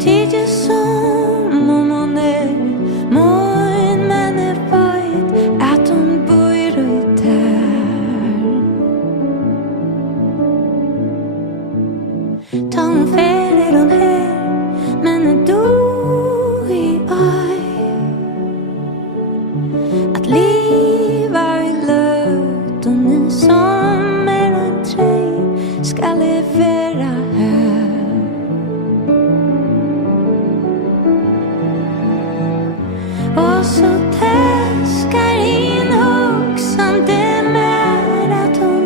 Tykist som om hon moin, men veit at hon bor ut her. Ta hon färder hon her, men du i att liva i løtuni som en treyt skal vera her. Och så teskar in hugsan det med att hon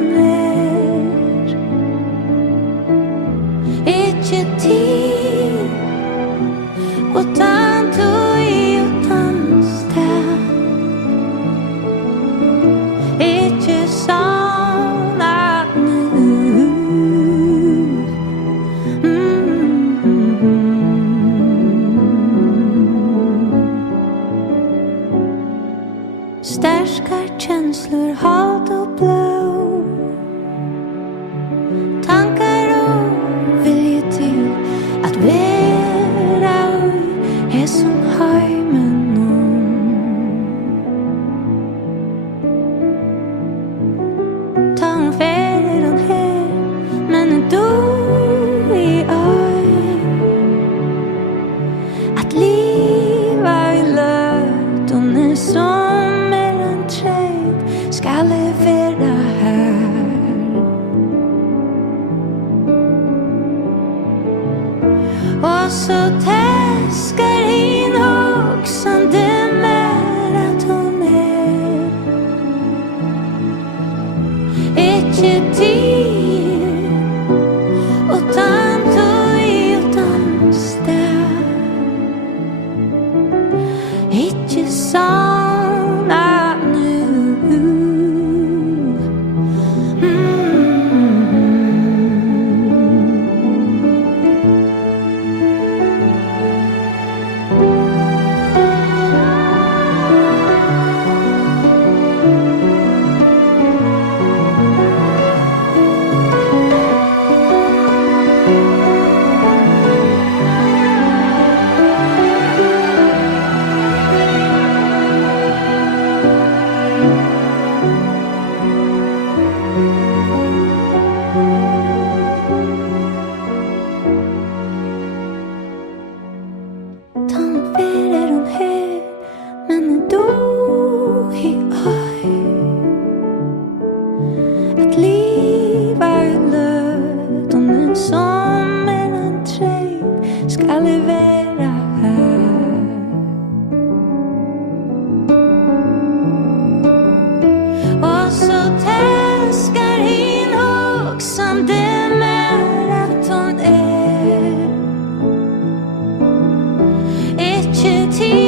Ikki tid utan dugi utan stað. Ikki sovnað nu. Sterkar kenslur, halt och blóð. Tankar och vilji till att vera i hesum heiminum. Ta hon färder hon her, men dugi att liva i løtuni som en treyt skal vera her. Och så teskar in hugsan det med att hon Ikki tid utan dugi utan stað. Ikki sovnað nu. Ta hon färder hon her, men dugi att liva i løtuni som en treyt skal vera her. Och så teskar in hugsan det med att hon Ikki tid